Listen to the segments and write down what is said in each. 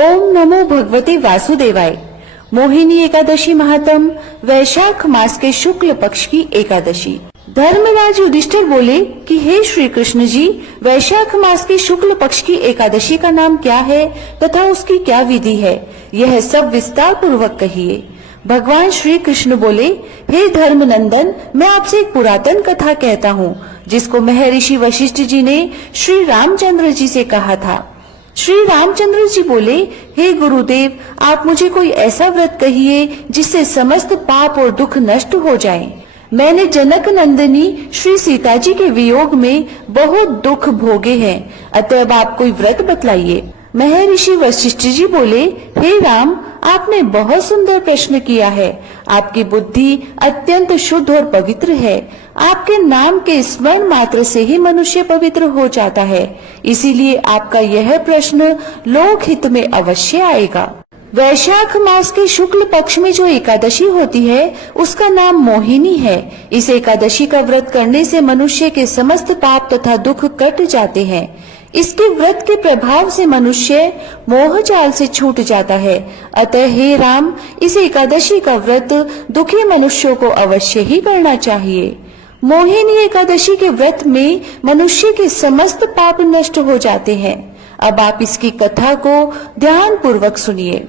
ओम नमो भगवते वासुदेवाय। मोहिनी एकादशी महात्म वैशाख मास के शुक्ल पक्ष की एकादशी। धर्मराज युधिष्ठिर बोले कि हे श्री कृष्ण जी, वैशाख मास की शुक्ल पक्ष की एकादशी का नाम क्या है तथा उसकी क्या विधि है, यह सब विस्तार पूर्वक कहिए। भगवान श्री कृष्ण बोले, हे धर्मनंदन, मैं आपसे एक पुरातन कथा कहता हूँ जिसको महर्षि वशिष्ठ जी ने श्री रामचंद्र जी से कहा था। श्री रामचंद्र जी बोले, हे गुरुदेव, आप मुझे कोई ऐसा व्रत कहिए जिससे समस्त पाप और दुख नष्ट हो जाएं। मैंने जनक नंदिनी श्री सीता जी के वियोग में बहुत दुख भोगे हैं, अतः आप कोई व्रत बतलाइए। महर्षि वशिष्ठ जी बोले, हे राम, आपने बहुत सुंदर प्रश्न किया है। आपकी बुद्धि अत्यंत शुद्ध और पवित्र है। आपके नाम के स्मरण मात्र से ही मनुष्य पवित्र हो जाता है, इसीलिए आपका यह प्रश्न लोक हित में अवश्य आएगा। वैशाख मास के शुक्ल पक्ष में जो एकादशी होती है उसका नाम मोहिनी है। इस एकादशी का व्रत करने से मनुष्य के समस्त पाप तथा दुख कट जाते हैं। इसके व्रत के प्रभाव से मनुष्य मोह जाल से छूट जाता है। अतः हे राम, इस एकादशी का व्रत दुखी मनुष्यों को अवश्य ही करना चाहिए। मोहिनी एकादशी के व्रत में मनुष्य के समस्त पाप नष्ट हो जाते हैं। अब आप इसकी कथा को ध्यान पूर्वक सुनिए।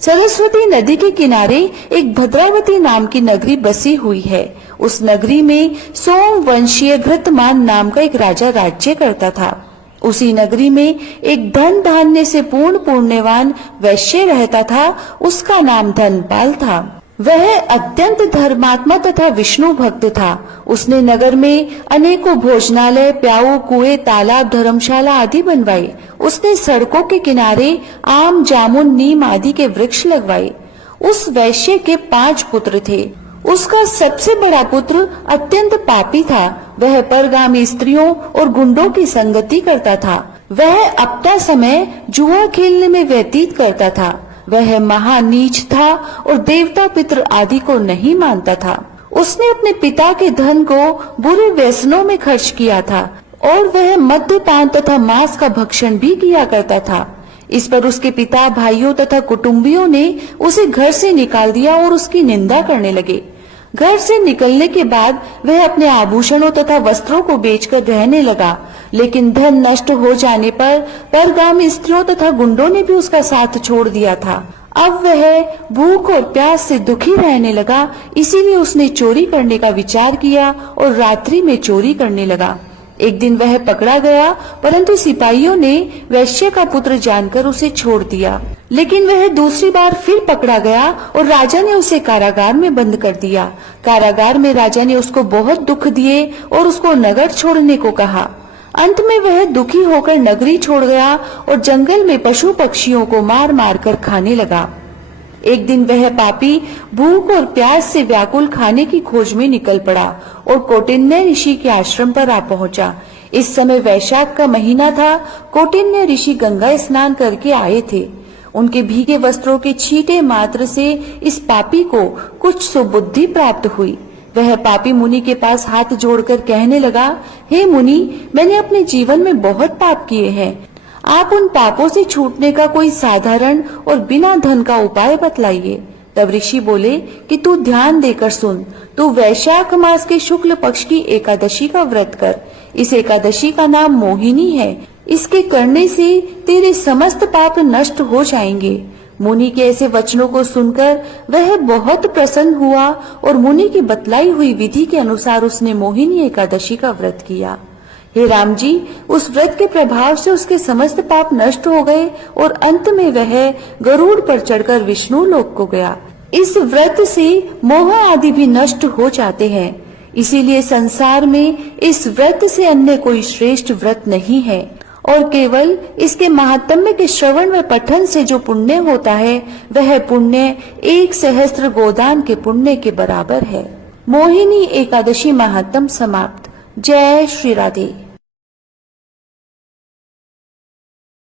सरस्वती नदी के किनारे एक भद्रावती नाम की नगरी बसी हुई है। उस नगरी में सोमवंशीय घृतमान नाम का एक राजा राज्य करता था। उसी नगरी में एक धन धान्य से पूर्ण पुण्यवान वैश्य रहता था। उसका नाम धनपाल था। वह अत्यंत धर्मात्मा तथा विष्णु भक्त था। उसने नगर में अनेकों भोजनालय, प्याऊ, कुएं, तालाब, धर्मशाला आदि बनवाए। उसने सड़कों के किनारे आम, जामुन, नीम आदि के वृक्ष लगवाए। उस वैश्य के 5 पुत्र थे। उसका सबसे बड़ा पुत्र अत्यंत पापी था। वह परगामी स्त्रियों और गुंडों की संगति करता था। वह अपना समय जुआ खेलने में व्यतीत करता था। वह महानीच था और देवता पितृ आदि को नहीं मानता था। उसने अपने पिता के धन को बुरे व्यसनों में खर्च किया था और वह मद्यपान तथा मांस का भक्षण भी किया करता था। इस पर उसके पिता, भाइयों तथा कुटुंबियों ने उसे घर से निकाल दिया और उसकी निंदा करने लगे। घर से निकलने के बाद वह अपने आभूषणों तथा वस्त्रों को बेचकर रहने लगा, लेकिन धन नष्ट हो जाने पर परगामी स्त्रियों तथा गुंडों ने भी उसका साथ छोड़ दिया था। अब वह भूख और प्यास से दुखी रहने लगा, इसीलिए उसने चोरी करने का विचार किया और रात्रि में चोरी करने लगा। एक दिन वह पकड़ा गया, परंतु सिपाहियों ने वैश्य का पुत्र जानकर उसे छोड़ दिया। लेकिन वह दूसरी बार फिर पकड़ा गया और राजा ने उसे कारागार में बंद कर दिया। कारागार में राजा ने उसको बहुत दुख दिए और उसको नगर छोड़ने को कहा। अंत में वह दुखी होकर नगरी छोड़ गया और जंगल में पशु पक्षियों को मार मार कर खाने लगा। एक दिन वह पापी भूख और प्यास से व्याकुल खाने की खोज में निकल पड़ा और कौटिन्य ऋषि के आश्रम पर आ पहुंचा। इस समय वैशाख का महीना था। कौटिन्य ऋषि गंगा स्नान करके आए थे। उनके भीगे वस्त्रों के छींटे मात्र से इस पापी को कुछ सुबुद्धि प्राप्त हुई। वह पापी मुनि के पास हाथ जोड़कर कहने लगा, हे मुनि, मैंने अपने जीवन में बहुत पाप किए हैं। आप उन पापों से छूटने का कोई साधारण और बिना धन का उपाय बतलाइए। तब ऋषि बोले कि तू ध्यान देकर सुन। तू वैशाख मास के शुक्ल पक्ष की एकादशी का व्रत कर। इस एकादशी का नाम मोहिनी है। इसके करने से तेरे समस्त पाप नष्ट हो जाएंगे। मुनि के ऐसे वचनों को सुनकर वह बहुत प्रसन्न हुआ और मुनि की बतलाई हुई विधि के अनुसार उसने मोहिनी एकादशी का व्रत किया। हे राम जी, उस व्रत के प्रभाव से उसके समस्त पाप नष्ट हो गए और अंत में वह गरुड़ पर चढ़कर विष्णु लोक को गया। इस व्रत से मोह आदि भी नष्ट हो जाते हैं। इसीलिए संसार में इस व्रत से अन्य कोई श्रेष्ठ व्रत नहीं है और केवल इसके महात्म्य के श्रवण व पठन से जो पुण्य होता है वह पुण्य 1 सहस्त्र गोदान के पुण्य के बराबर है। मोहिनी एकादशी महात्म समाप्त। जय श्री राधे।